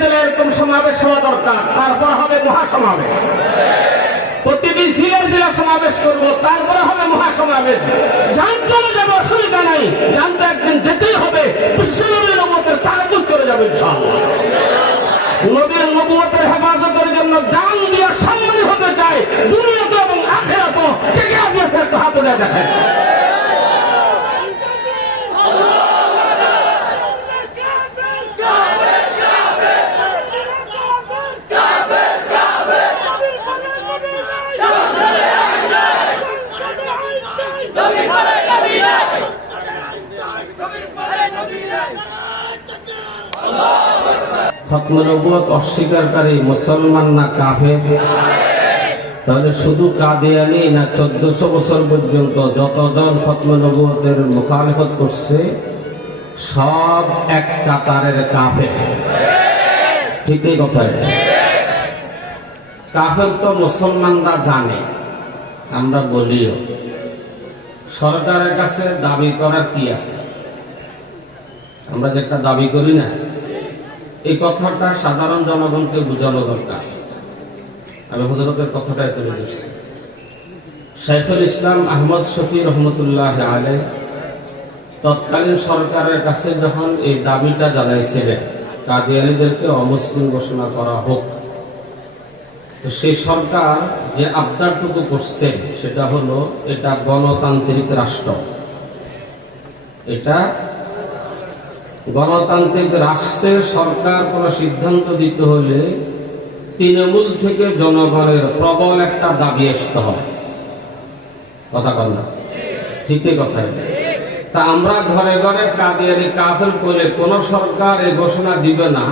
জেলায় এরকম সমাবেশ হওয়া দরকার, তারপর হবে মহাসমাবেশ। প্রতিটি জেলায় জেলা সমাবেশ করব, তারপরে হবে মহাসমাবেশ। যান চলে যাবে, অসুবিধা নাই জানতে একদিন যেতেই হবে। বিশ্বনবীর নবতের যাবে নবীর হেফাজতের জন্য জান দিয়ে সম্মানী হতে চায় দুনিয়াতে এবং আখেরাত কে কে একটু হাতে দেখেন। নবুয়ত অস্বীকারী মুসলমান না কাফের? তাহলে শুধু কাদিয়ানি না চোদ্দশো বছর পর্যন্ত যতজন খতম নবুয়তের মুখালেফত করছে, সব এক কাতারের কাফের। ঠিক এই কথা। কাফের তো মুসলমানরা জানে, আমরা বলিও। সরকারের কাছে দাবি করার কি আছে? আমরা যে একটা দাবি করি না এই কথাটা সাধারণ জনগণকে বোঝানো দরকার। আমি হজরতের কথাটাই তুলে ধরছি। শাইখুল ইসলাম আহমদ শফি রহমতুল্লাহ আলে তৎকালীন সরকারের কাছে যখন এই দাবিটা জানাইছিলেন, কাদিয়ানিদেরকে অমুসলিম ঘোষণা করা হোক, তো সেই সরকার যে আবদারটুকু করছে, সেটা হলো এটা গণতান্ত্রিক রাষ্ট্র। এটা গণতান্ত্রিক রাষ্ট্রের সরকার কোন সিদ্ধান্ত দিতে হলে তৃণমূল থেকে জনগণের প্রবল একটা দাবি আসতে হয় কথা বল না। ঠিকই কথা তা আমরা ঘরে ঘরে কাদিয়ারি কাফের করে কোন সরকার এ ঘোষণা দিবে না।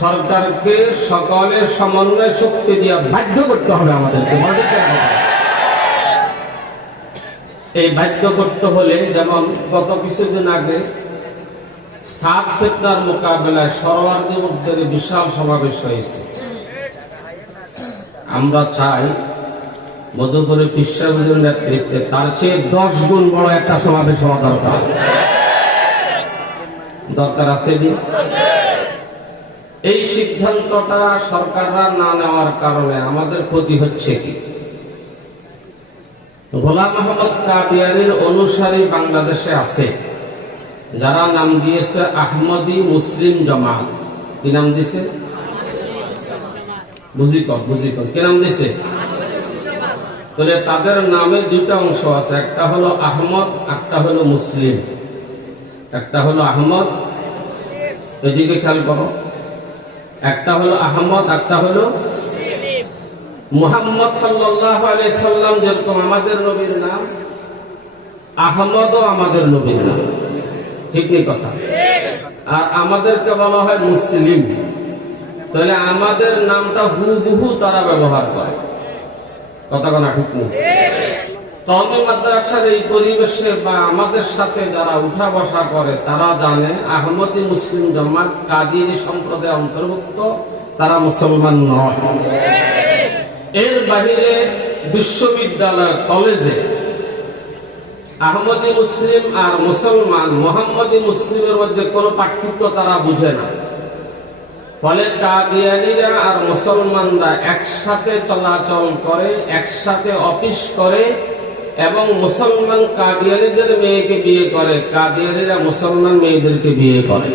সরকারকে সকলের সমন্বয় শক্তি দিয়ে বাধ্য করতে হবে আমাদেরকে। এই বাধ্য করতে হলে যেমন গত কিছুদিন আগে সাত ফেতনার মোকাবেলায় সরওয়ার্দী মধ্যে বিশাল সমাবেশ হয়েছে। আমরা চাই মধুপুরে বিশ্বাবুদের নেতৃত্বে তার চেয়ে দশ গুণ বড় একটা সমাবেশ হওয়া দরকার। দরকার আছে এই সিদ্ধান্তটা সরকাররা না নেওয়ার কারণে আমাদের ক্ষতি হচ্ছে কি? গোলাম মোহাম্মদ কাদিয়ানির অনুসারী বাংলাদেশে আছে। যারা নাম দিয়েছে আহমদি মুসলিম জামাত। কি নাম দিছে? বুঝি কর বুঝি কর কি নাম দিছে? তাহলে তাদের নামে দুইটা অংশ আছে। একটা হলো আহমদ একটা হলো মুসলিম। একটা হলো আহমদ। এদিকে খেয়াল করো। একটা হলো আহমদ একটা হলো মুহাম্মদ আলাইহি সাল্লাম, যেরকম আমাদের নবীর নাম, আহমদও আমাদের নবীর নাম। ঠিক কথা। আর আমাদেরকে বলা হয় মুসলিম। তাহলে আমাদের নামটা হুবহু তারা ব্যবহার করে। কথা ঠিক নেই কওমি মাদ্রাসার এই পরিবেশে বা আমাদের সাথে যারা উঠা বসা করে, তারা জানে আহমদি মুসলিম জামাত কাদিনী সম্প্রদায় অন্তর্ভুক্ত, তারা মুসলমান নয়। এর বাহিরে বিশ্ববিদ্যালয়, কলেজে আহমদি মুসলিম আর মুসলমান মোহাম্মদী মুসলিমের মধ্যে কোনো পার্থক্য তারা বুঝে না। ফলে কাদিয়ানিরা আর মুসলমানরা একসাথে চলাচল করে একসাথে অফিস করে এবং মুসলমান কাদিয়ানিদের মেয়েকে বিয়ে করে কাদিয়ানিরা মুসলমান মেয়েদেরকে বিয়ে করে।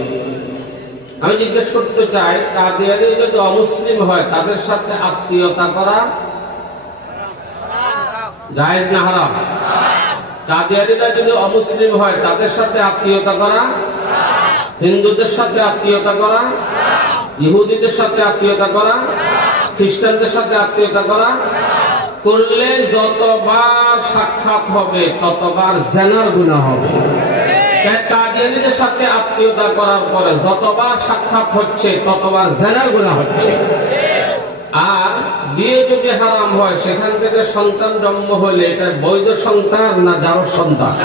আমি জিজ্ঞেস করতে চাই কাদিয়ানি যদি অমুসলিম হয় তাদের সাথে আত্মীয়তা করা জায়েজ না হারাম? কাদিয়ানিরা যদি অমুসলিম হয়, তাদের সাথে আত্মীয়তা করা? হিন্দুদের সাথে আত্মীয়তা করা? ইহুদিদের সাথে আত্মীয়তা করা? খ্রিস্টানদের সাথে আত্মীয়তা করা? করলে যতবার সাক্ষাৎ হবে, ততবার জেনার গুণা হবে। কাদিয়ানিদের সাথে আত্মীয়তা করার পরে যতবার সাক্ষাৎ হচ্ছে, ততবার জেনার গুণা হচ্ছে। আর বিয়ে যদি হারাম হয়, সেখান থেকে সন্তান জন্ম হলে এটা বৈধ সন্তান না যার সন্তান?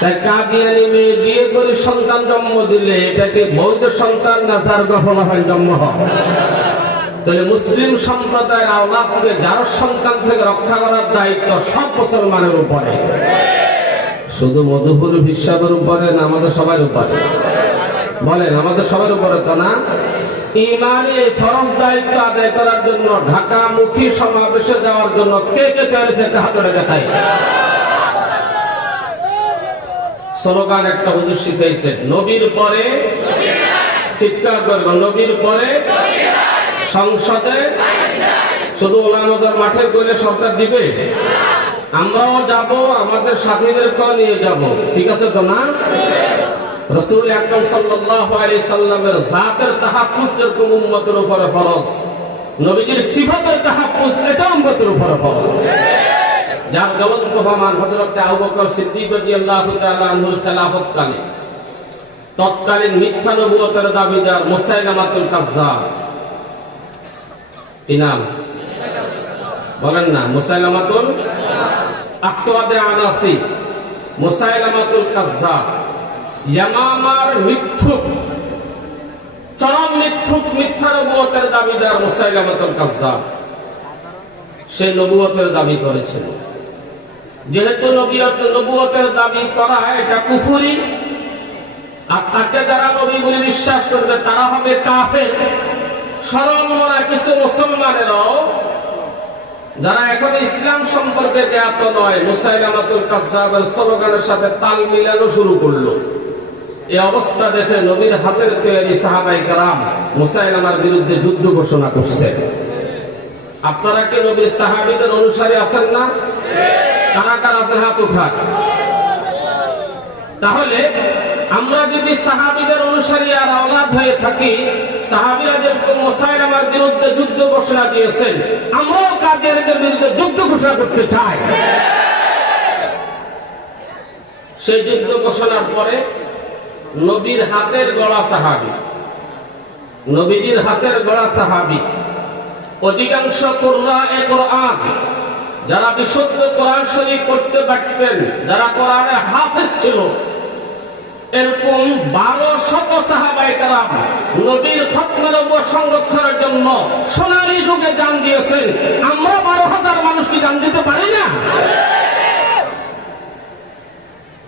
তাই কাদিয়ানি মেয়ে বিয়ে করে সন্তান জন্ম দিলে এটাকে বৈধ সন্তান না যার গহন হয় জন্ম হয়? তাহলে মুসলিম সম্প্রদায়ের আওলাদকে যার সন্তান থেকে রক্ষা করার দায়িত্ব সব মুসলমানের উপরে। শুধু মধুপুর বিশ্বাবের উপরে না, আমাদের সবার উপরে? বলেন, আমাদের সবার উপরে তো না? ইমানি ফরজ দায়িত্ব আদায় করার জন্য সমাবেশে যাওয়ার জন্য কে কে তৈরি একটা হাতে দেখাই। স্লোগান একটা হুজুর শিখাইছে, নবীর পরে চিৎকার করব, নবীর পরে সংসদে শুধু ওলামজার মাঠে করে সরকার দিবে? আমরাও যাব, আমাদের সাথীদেরকেও নিয়ে যাব। ঠিক আছে তো না? রসুল আকরম সাল্লাল্লাহু আলাইহি সাল্লামের জাতের তাহাফুজ যেরকম উম্মতের উপরে ফরজ, নবীজির সিফাতের তাহাফুজ এটা উম্মতের উপরে ফরজ। যার জ্বলন্ত প্রমাণ হযরত আবু বকর সিদ্দিক রাদিয়াল্লাহু খেলাফত কালে তৎকালীন মিথ্যা নবুয়তের দাবিদার মুসাইলামাতুল কাজ্জাব। কি নাম? বলেন না, মুসাইলামাতুল আসওয়াদে আনাসি, মুসাইলামাতুল কাজ্জাব। ইয়ামামার মিথ্যুক, চরম মিথ্যুক, মিথ্যা নবুয়তের দাবিদার মুসাইলামাতুল সে নবুয়তের দাবি করেছিল। যেহেতু নবীয়ত নবুয়তের দাবি করা এটা কুফুরি, আর তাকে যারা নবী বলে বিশ্বাস করবে, তারা হবে কাফের। সরল মনে কিছু মুসলমানেরাও, যারা এখন ইসলাম সম্পর্কে জ্ঞাত নয় মুসাইলামাতুল কাজ্জাবের স্লোগানের সাথে তাল মিলানো শুরু করল। এই অবস্থা দেখে নবীর হাতের তৈরি সাহাবাই কারাম মুসাইলামার বিরুদ্ধে যুদ্ধ ঘোষণা করছে। আপনারা কি নবীর সাহাবিদের অনুসারী আছেন না? কারা কারা আছেন হাত উঠান। তাহলে আমরা যদি সাহাবিদের অনুসারী আর আওলাদ হয়ে থাকি, সাহাবিরা যেরকম বিরুদ্ধে যুদ্ধ ঘোষণা দিয়েছেন, আমরাও কাদেরদের বিরুদ্ধে যুদ্ধ ঘোষণা করতে চাই। সেই যুদ্ধ ঘোষণার পরে নবীর হাতের গড়া সাহাবি। নবীজির হাতের গড়া সাহাবি। অধিকাংশ এ যারা বিশুদ্ধ কোরআন শরীফ করতে পারতেন, যারা কোরআনের হাফেজ ছিল, এরকম বারো শত সাহাবাই কারাম নবীর খতমের উপর সংরক্ষণের জন্য সোনালী যুগে জান দিয়েছেন। আমরা বারো হাজার মানুষকে জান দিতে পারি না?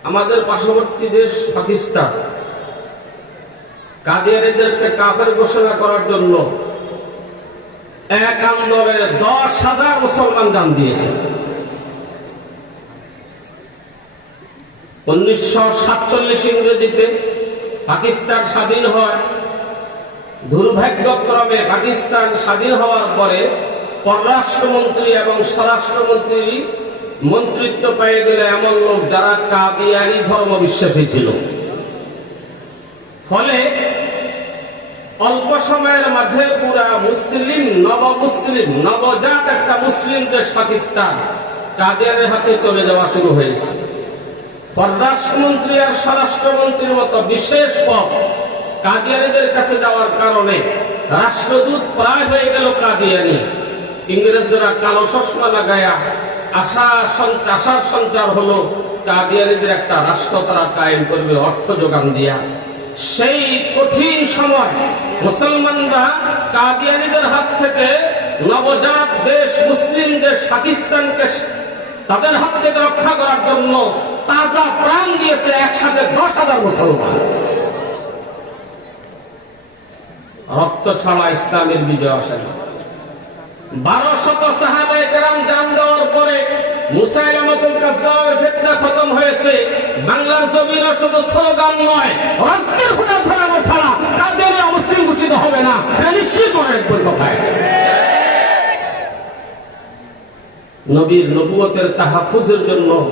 আমাদের পার্শ্ববর্তী দেশ পাকিস্তান। কাদিয়ারিদেরকে কাফের ঘোষণা করার জন্য এক আন্দোলনে দশ হাজার মুসলমান জান দিয়েছে। উনিশশো সাতচল্লিশ ইংরেজিতে পাকিস্তান স্বাধীন হয়। দুর্ভাগ্যক্রমে পাকিস্তান স্বাধীন হওয়ার পরে পররাষ্ট্রমন্ত্রী এবং স্বরাষ্ট্রমন্ত্রী মন্ত্রিত্ব পেয়ে গেলে এমন লোক যারা কাদিয়ানি ধর্ম বিশ্বাসী ছিল। ফলে অল্প সময়ের মাঝে পুরা মুসলিম নব মুসলিম নবজাত একটা মুসলিম দেশ পাকিস্তান কাদিয়ানের হাতে চলে যাওয়া শুরু হয়েছে? পররাষ্ট্রমন্ত্রী আর স্বরাষ্ট্রমন্ত্রীর মতো বিশেষ পদ কাদিয়ানিদের কাছে যাওয়ার কারণে রাষ্ট্রদূত প্রায় হয়ে গেল কাদিয়ানি। ইংরেজরা কালো চশমা লাগায়া আশা আশার সঞ্চার হলো কাদিয়ানিদের একটা রাষ্ট্র তারা কায়েম করবে, অর্থ যোগান দিয়া। সেই কঠিন সময় মুসলমানরা কাদিয়ানিদের হাত থেকে নবজাত দেশ, মুসলিম দেশ, পাকিস্তানকে তাদের হাত থেকে রক্ষা করার জন্য তাজা প্রাণ দিয়েছে একসাথে দশ হাজার মুসলমান। রক্ত ছাড়া ইসলামের বিজয় আসে না। বারো শত সাহাবায়ে কেরাম জান দেওয়ার পরে খতম হয়েছে। বাংলার নয় কথায়। নবীর নবুয়তের তাহাফুজের জন্য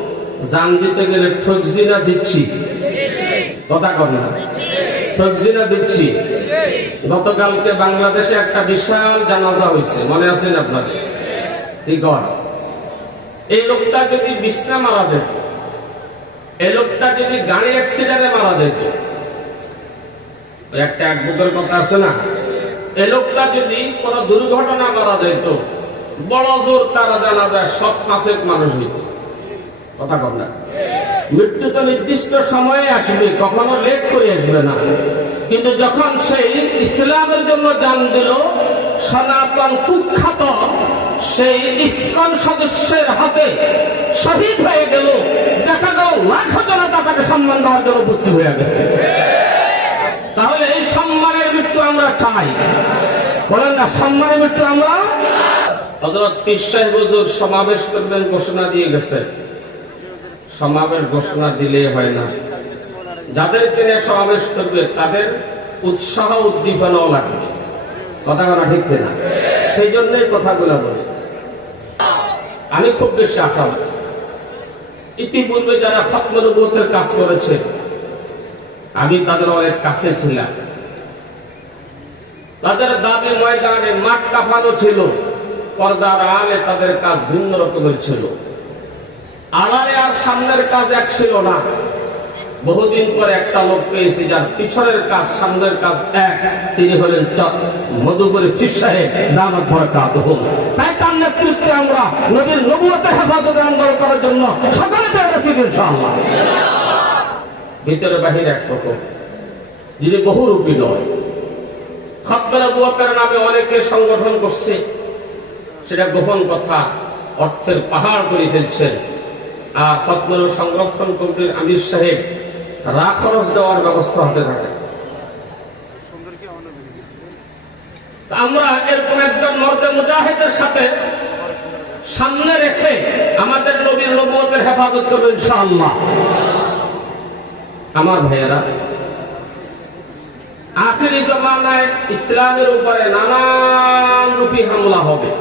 জান দিতে গেলে ঠকজিনা দিচ্ছি। কথা কর না। ঠকজিনা দিচ্ছি। গতকালকে বাংলাদেশে একটা বিশাল জানাজা হয়েছে, মনে আছেন আপনাদের। এই লোকটা যদি বিছনা মারা যেত, এই লোকটা যদি গাড়ি অ্যাক্সিডেন্টে মারা যেত, একটা এক বুকের কথা আছে না? এই লোকটা যদি কোন দুর্ঘটনা মারা যেত, বড় জোর তারা জানা যায় সব পাঁচেক মানুষ নিত। কথা কম না। মৃত্যু তো নির্দিষ্ট সময়ে আসবে, কখনো লেট করে আসবে না। কিন্তু যখন সেই ইসলামের জন্য জান দিল, সনাতন কুখ্যাত সেই ইসকন সদস্যের হাতে শহীদ হয়ে গেল। দেখা গেল লাখ জনতা তাকে সম্মান দেওয়ার জন্য উপস্থিত হয়ে গেছে। তাহলে এই সম্মানের মৃত্যু আমরা চাই। বলেন না, সম্মানের মৃত্যু আমরা হজরত পীর সাহেব হুজুর সমাবেশ করবেন ঘোষণা দিয়ে গেছে। সমাবেশ ঘোষণা দিলে হয় না। যাদেরকে নিয়ে সমাবেশ করবে, তাদের উৎসাহ উদ্দীপনাও লাগবে। কথা কথা ঠিক না সেই জন্যই কথাগুলো বলি। আমি খুব বেশি আশাবাদী ইতিপূর্বে যারা খতমনবতের কাজ করেছে, আমি তাদের অনেক কাছে ছিলাম। তাদের দাবি ময়দানে মাঠ কাঁপানো ছিল, পর্দার আলে তাদের কাজ ভিন্ন রকমের ছিল। আড়ালে আর সামনের কাজ এক ছিল না। বহুদিন পরে একটা লোক পেয়েছি যার পিছনের কাজ, সামনের কাজ এক। তিনি হলেন চ- মধুপুরি ফির সাহেব দামাত বরকাত তাই তার নেতৃত্বে আমরা নবীর নবুয়তের হেফাজতে আন্দোলন করার জন্য সকলে পেরেছি ইনশাআল্লাহ। ভিতরে বাহিরে একরকম যিনি বহুরূপী নয়। খতমের বুয়াকের নামে অনেকে সংগঠন করছে। সেটা গোপন কথা, অর্থের পাহাড় করে ফেলছেন। আর খতমের সংরক্ষণ কমিটির আমির সাহেব রা খরচ দেওয়ার ব্যবস্থা হতে থাকে। আমরা এরকম একজন মর্দে মুজাহিদের সাথে সামনে রেখে আমাদের নবীর নবুয়তের হেফাজত করব ইনশাআল্লাহ। আমার ভাইয়েরা, আখিরি জমানায় ইসলামের উপরে নানান রূপী হামলা হবে।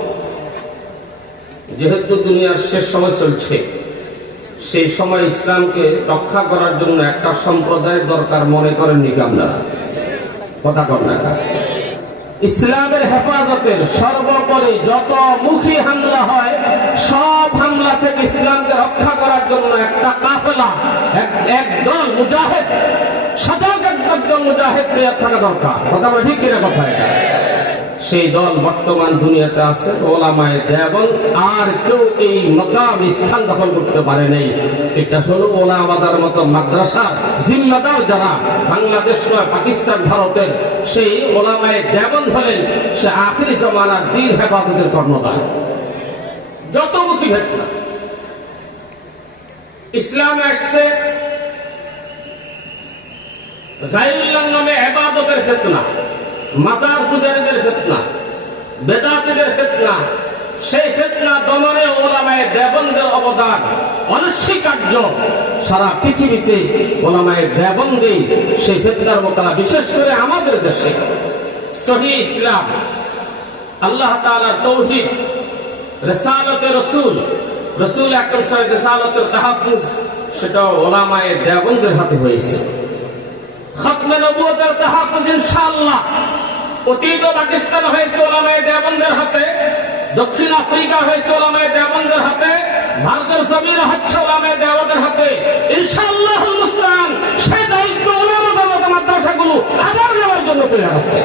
যেহেতু দুনিয়ার শেষ সময় চলছে, সেই সময় ইসলামকে রক্ষা করার জন্য একটা সম্প্রদায় দরকার মনে করেন নি আপনারা? কথা কর ইসলামের হেফাজতের সর্বোপরি যত মুখী হামলা হয়, সব হামলা থেকে ইসলামকে রক্ষা করার জন্য একটা কাফেলা, এক- একদল মুজাহেদ, সজাগ একদল মুজাহেদ তৈরি থাকা দরকার। কথা বলি কিনা কথা এটা? সেই দল বর্তমান দুনিয়াতে আছে, ওলামায় দেবন আর কেউ এই মকাম স্থান দখল করতে পারে নাই। এটা হলো ওলামাদার মতো মাদ্রাসা, জিম্মাদার যারা বাংলাদেশ নয়, পাকিস্তান, ভারতের, সেই ওলামায় দেবন হলেন, সে আখরি জমানার দিন হেফাজতের কর্ণদার যত মুখী ভেটনা ইসলামে আসছে গাইল্লার নামে এবাদতের ফেতনা। মাজার পূজারীদের ফেতনা বেদাতিদের ফেতনা, সেই ফেতনা দমনে ওলামায় দেবনদের অবদান, অনস্বীকার্য। সারা পৃথিবীতে ওলামায় দেবন্দি সেই ফেতনার মোকালা বিশেষ করে আমাদের দেশে। সহি ইসলাম, আল্লাহ তাআলার তৌহিদ, রেসালতে রসুল রসুল আকরম সাহেব রেসালতের তাহাফুজ সেটা ওলামায় দেবনদের হাতে হয়েছে। খতমে নবুয়তের তাহাফুজ ইনশাআল্লাহ। অতীত পাকিস্তান হয়েছে ওলামায়ে দেওবন্দের হাতে, দক্ষিণ আফ্রিকা হয়েছে ওলামায়ে দেওবন্দের হাতে, ভারতের জমিন হচ্ছে ওলামায়ে দেওবন্দের হাতে। ইনশাআল্লাহ মুস্তান সেই দায়িত্ব ওলামাদের মতো মাদ্রাসাগুলো আবার নেওয়ার জন্য তৈরি আছে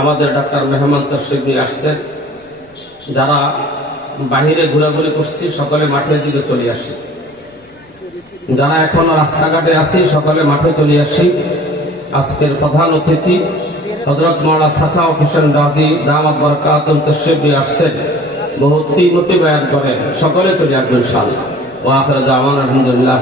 আমাদের ডাক্তার মেহমান তশরিফ নিয়ে আসছেন যারা বাহিরে ঘোরাঘুরি করছি, সকলে মাঠের দিকে চলে আসি। যারা এখনও রাস্তাঘাটে আসি সকালে মাঠে চলে আসি। আজকের প্রধান অতিথি হজরত মৌলা সাফা হোসেন রাজি দামাত বরকা তশরিফ আসছেন। বহু তিনতি বয়ান করেন। সকলে চলে আসবেন ইনশাআল্লাহ। ওয়া আখির দাওয়ানা আলহামদুলিল্লাহ